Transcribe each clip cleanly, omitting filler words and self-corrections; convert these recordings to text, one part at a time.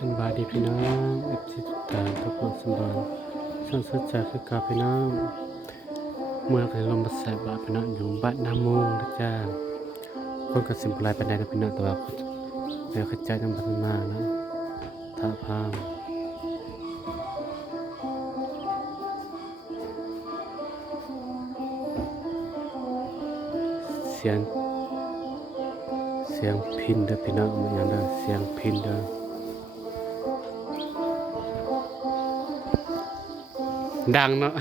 สบายดีพี่น้องเอฟซีทุกท่านทุกคนสบายสั่นสดใจคือกับพี่น้องเมื่อเราลงมาใส่บาตรพี่น้องอยู่บ้านน้ำมูงนะจ้าคนก็สิบลายเป็นไดนะพี่น้องตัวเดี๋ยวเข้าใจทำพัฒนานะท่าพามเสียงพินเด้อพี่น้องมันอย่างเด้อเสียงพินเด้อดังเนาะ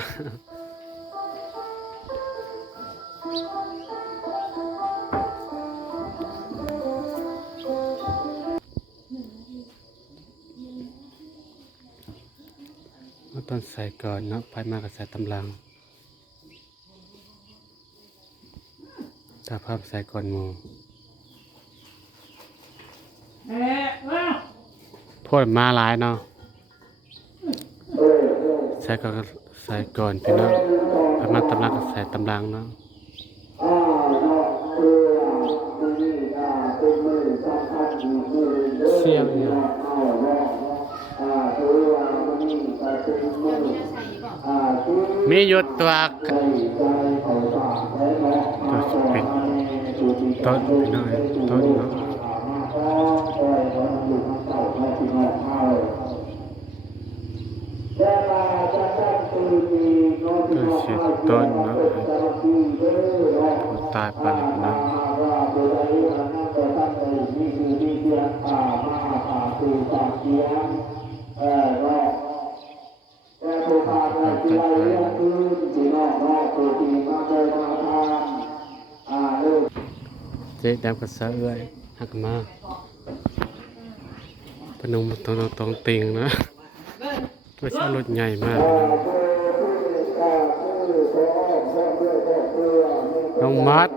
ตอนใส่ก่อนเนาะไปมากับใส่ตำลังถ้าภาพใส่ก่อนหมูพูดมาหลายเนาะใส่ก่อนพี่น้องไปมาตำลังกับใส่ตำลังเนาะเสียงเนี่ยมีหยุดตัวเป็นต้นพี่น้องต้นเนาะตัวเสียต้นเนาะตายไปแล้วนะเจ๊ดำกับสะเอื้อยหักมาพนมตรงติงนะตัวช่ารถใหญ่มากน้องมัด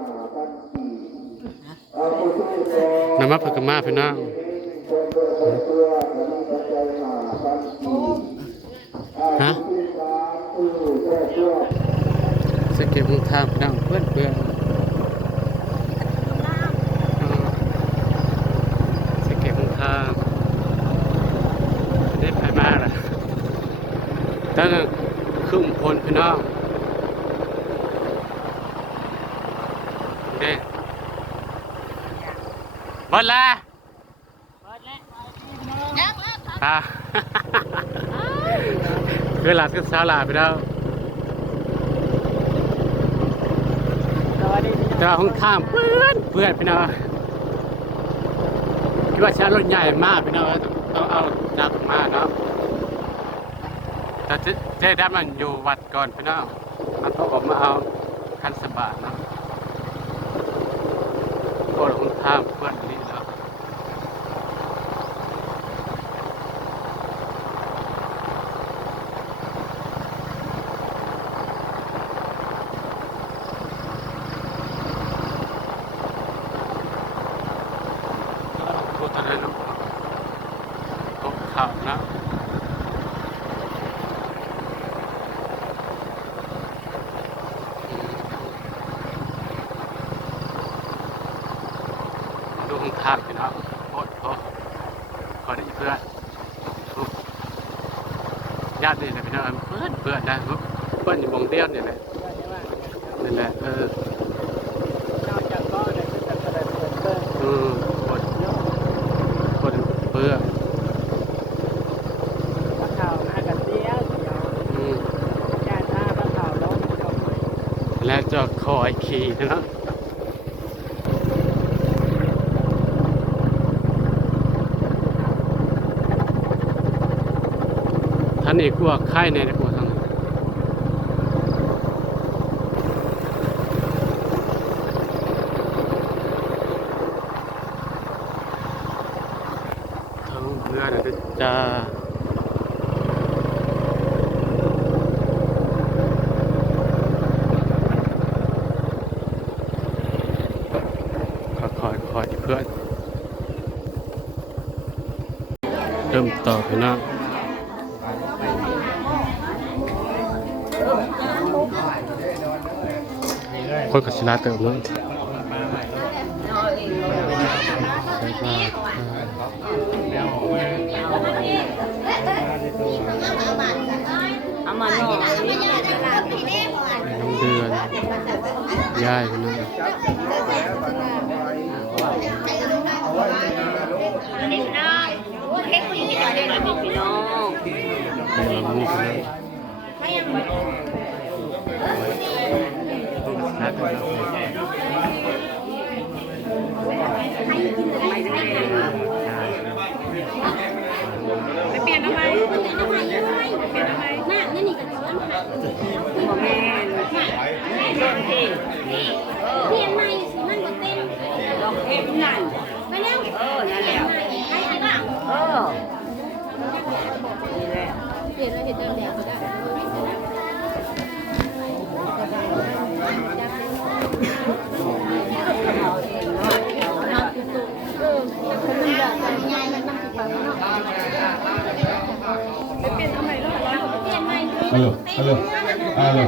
น้ำมัดผักกะมาพี่น้องฮะสเก็ตมุงทางพี่น้องเพื่อนสเก็ตมุงทางได้ไปมากเลยตั้งครึ่งพลพี่น้องเด้บอลละคือหลานก็สาวหลานไปแล้วแต่ห้องข้ามเพื่อนพี่น้องคิดว่าใช้รถใหญ่มากพี่น้องต้องเอาดักมาเนาะแต่เจ๊ดำมันอยู่วัดก่อนพี่น้องมันพอออกมาเอาคันสบาเนาะโอ้ห้องข้ามเพื่อนนี่เนาะข่าวนะดูห้องทางพี่น้องโอ้ขอได้เพื่อนญาตินี่แหละพี่น้องเพื่อนนะเพื่อนอยู่วงเดียวนี่แหละนี่แหละคนเพื่อนและจะคอยขี่นะท่านเอกกลัวไข้ในกลัวทั้งเรือนะจ้าคอยเพื่อนเริ่มต่อไปนะคนกับศิลาเติมเนาะใช่ป่ะ เอามาหน่อย น้องเดือนย่ายพี่น้อง นี่นะเค้กคุณกินอะไรนะพี่น้อง เป็นละมุกเลยนักเลย ไปเปลี่ยนทำไมเปลี่ยนทำไมหน้านี่กันจ้ะบ่แม่นเปลี่ยนใหม่สิมันบ่เต็มลองเอ็มนั่นไปแล้วนั่นแหละใครบ้างนี่แหละเปลี่ยนแล้วเห็นเดิมแดงก็ได้Alo, alo.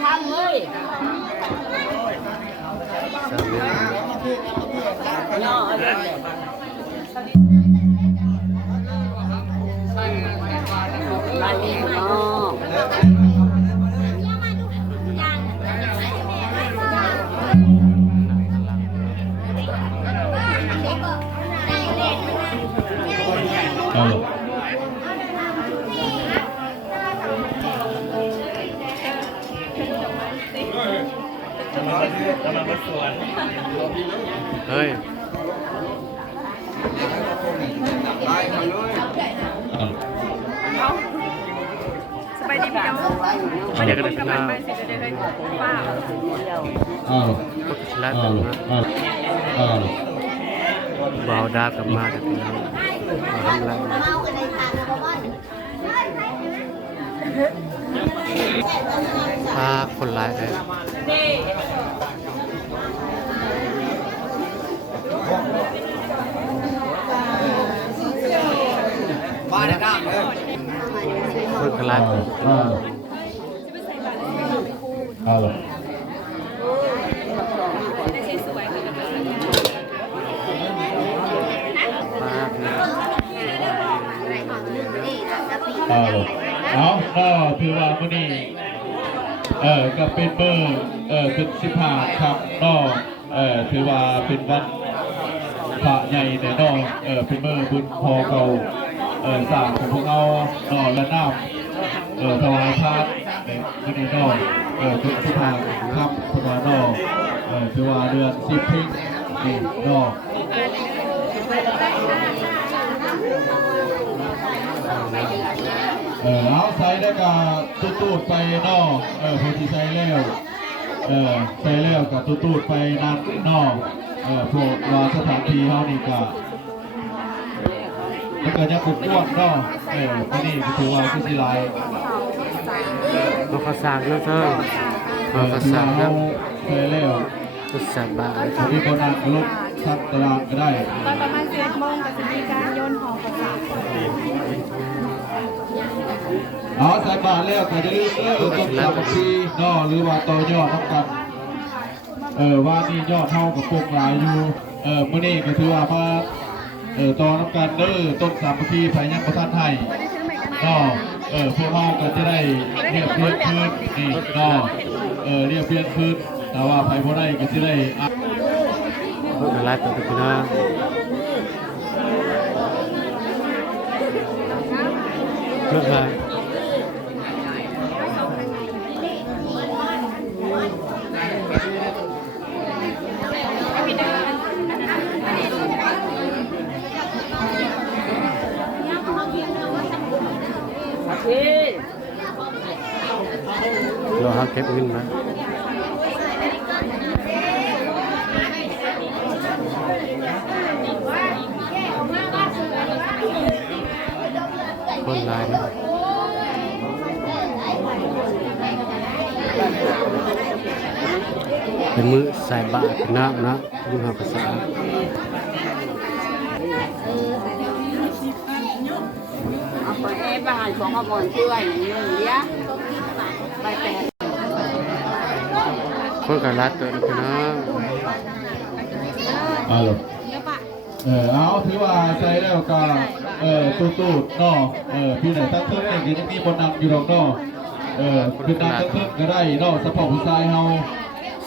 ทันเลย สามเดือน ย่อเลยลายนี้เนาะAlo. เฮ้ย สบายดีพี่น้องวันนี้คุณกำลังไปสิจะได้ป้า Alo. ก็ชนะกัน Alo. นะ Alo. บาวดาบกับมาแต่พี่น้องทำไรพาคนร้ายเลย มาได้ด้ามเลย คนกระไร Alo. Alo. พาพี่น้อง Alo. เอาก็ถือว่ามื้อนี้ก็เป็นเบอร์คือ15ครับก็ถือว่าเป็นวันพระใหญ่แน่นอนเป็นเบอร์บุญพอเก่าสร้างของพวกเราเนาะและน้ำถวายพระมื้อนี้เนาะเป็น15ครับพวกเราเนาะถือว่าเดือน10พิกนี่เนาะเอาใส่ได้กับตูดไปนอกพอที่ใส่แล้วใส่แล้วกับตูดไปนั่นนอกพวกว่าสถานที่เฮานี่ก็มันก็จะปลุกพวกนอกที่นี่ก็ถือว่าคือสิหลาย เราขสากนะเธอเราข ที่ สาก เฮา นะ ใส่แล้ว ก็สาบะ ถ้ามีคนนั่งรถทักตลาดก็ได้ ตอนประมาณ11 โมงก็จะมีการโยนของประสาท เอาใส่บาทแล้วก็จะลืมต้นสามัคคีนอกหรือว่าต่อยอดน้ำกันว่านี่ยอดเท่ากับพวกหลายอยู่มื้อนี้ก็ถือว่ามาต่อน้ำกันต้นสามัคคีไผยังบ่ทันให้ก็พวกเราก็จะได้เรียบเรียงพื้นนี่ก็เรียบเรียงพื้นแต่ว่าไผบ่ได้ก็จะได้ คนกระไรตัวพี่น้องเลิกเลยเราหาเก็บเงินมาคนร้ายนะเป็นมือใส่บาตรนะนะยุ่งหาภาษา เอาไปเอ๊ะบ้านของเขาบ่นช่วยเรื่องเนี้ยไปแต่ คนกระไรตัวพี่น้อง Alo. เอาถือว่าใส่แล้วก็ตูดเนาะพี่ไหนตั้งเพิ่มเองก็ยังมีบนนำอยู่ดอกเนาะคือนำตั้งเพิ่มก็ได้เนาะสปอร์ตผู้ชายเฮา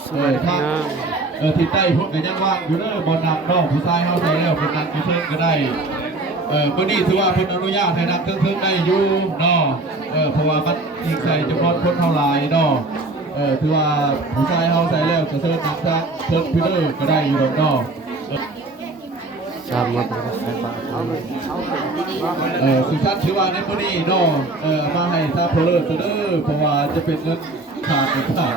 สวัสดี ถ้า ครับ ที่ใต้พุ่นก็ยังว่างอยู่เด้อบนนำเนาะผู้ชายเฮาใส่แล้วเป็นนำเพิ่มก็ได้มื้อนี้ถือว่าเพิ่นอนุญาตให้นำเพิ่มได้อยู่เนาะเพราะว่ามันอีกใส่จำนวนคนเท่าหลายเนาะถือว่าผู้ชายเฮาใส่แล้วก็เชิญนำทางเพิ่มพี่เด้อก็ได้อยู่ดอกเนาะ สามวันก็ใส่บาตร สุดท้ายถือว่าในมื้อนี้เนาะมาให้ทราบเพลิดเด้อเพราะว่าจะเป็นเงินขาดขาด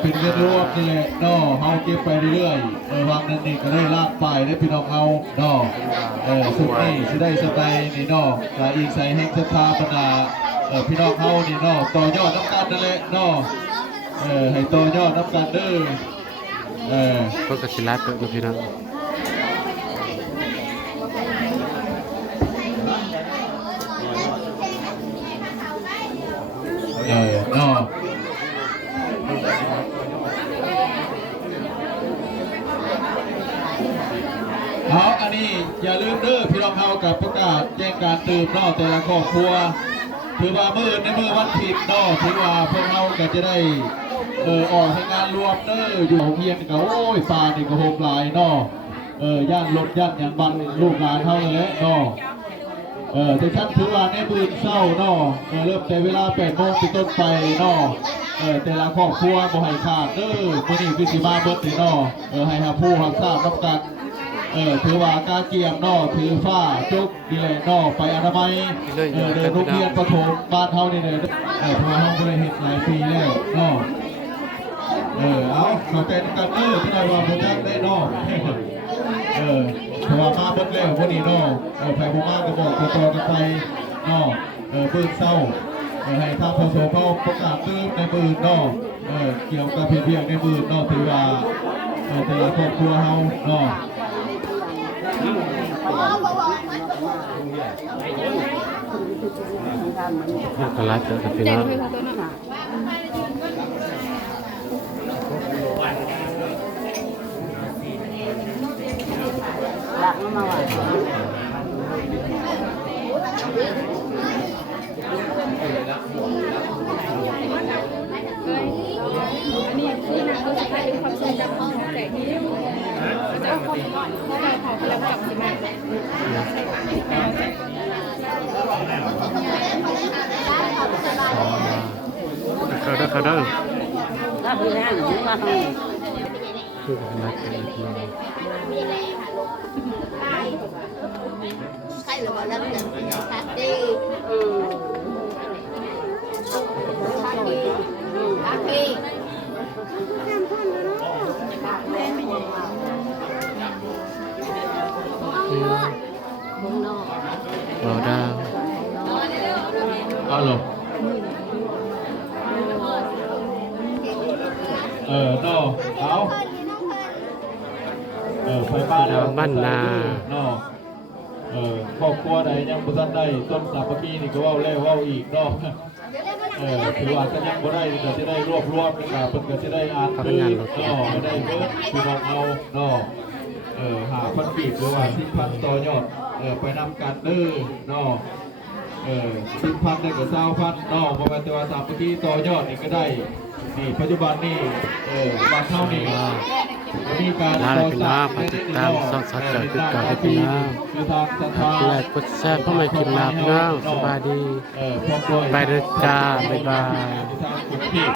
เป็นเงินรวมนี่แหละเนาะเฮาเก็บไปเรื่อยๆวางนั้นนี่ก็ได้ลากไปได้พี่น้องเฮาเนาะสุดนี้สิได้สบายนี่เนาะและอีกใส่แห่งศรัทธาบรรดาพี่น้องเฮานี่เนาะต่อยอดน้ำกันนั่นแหละเนาะให้ต่อยอดน้ำกันเด้อก็กระสิลาเกิดกับพี่น้อง เนาะเอาอันนี้อย่าลืมเด้อพี่น้องเฮากับประกาศแจ้งการตื่นเนาะแต่ละครอบครัวถือว่ามื้อในมื้อวันผิดเนาะถือว่าพวกเฮาก็จะได้ออกให้งานรวมเด้ออยู่โรงเรียนก็โอ้ยปลานี่ก็โหมหลายเนาะย่านรถย่านหยังบันลูกหลานเฮาเลยเนาะแต่ฉันถือว่าในมื้อเช้าเนาะเริ่มแต่เวลา8 โมงเป็นต้นไปเนาะแต่ละครอบครัวบ่ให้ขาดเด้อมื้อนี้คือสิมาเบิดนี่เนาะให้หาผู้รับทราบรับกันถือว่าการเกียมนอถือฝ้าจุกดีเลยนอไปอนามัยเดินโรงเรียนประถมบ้านเฮานี่เลยเพราะเฮาบ่ได้เฮ็ดหลายปีแล้วนอเอาเข้าใจกันที่ได้ว่าบ่จักได้นอเพราะว่ามาเบิดแล้วพอดีนอไผบ่มาก็บอกต่อกันไปนอเบิ่งเศร้าให้ทางพสเขาประกาศตื้มในมือนอเกี่ยวกับเพียงในมือนอถือว่าแต่ละครอบครัวเฮานอกระลาเกิดกับพี่น้อง หลักมาว่ะอันนี้คือนะเขาจะเป็นความทรงจำของแต่ที่เขาจะเอาของเขาไปแล้วกลับสิมาเขาได้เขาได้ แล้วคือนั่งอยู่มาทาง คือกระลาเกิดกับพี่น้อง ใครหรือว่าเริ่มจากปาร์ตี้ปาร์ตี้ปาร์ตี้เราดาว เอาหรอนอเอาไฟฟ้าแล้วนอครอบครัวใดยังบ่ทันได้ต้นสามัคคีนี่ก็เว้าแล้วเว้าอีกเนาะถือว่าถ้ายังบ่ได้ก็จะได้รวบรวมนะครับเพิ่นก็จะได้อ่านเนาะได้เบิดพี่น้องเอาเนาะหาพันกีบหรือว่า10,000ต่อยอดไปนำกันเด้อเนาะ10,000ได้ก็20,000เนาะบ่แม่นแต่ว่าสามัคคีต่อยอดนี่ก็ได้นี่ปัจจุบันนี่บ้านเฮานี่มีการก่อสร้างคือทางสถาน ไลค์กดแชร์เข้ามากินลาบน้ำสบายดี ไปเด้อจ้าบ๊ายบาย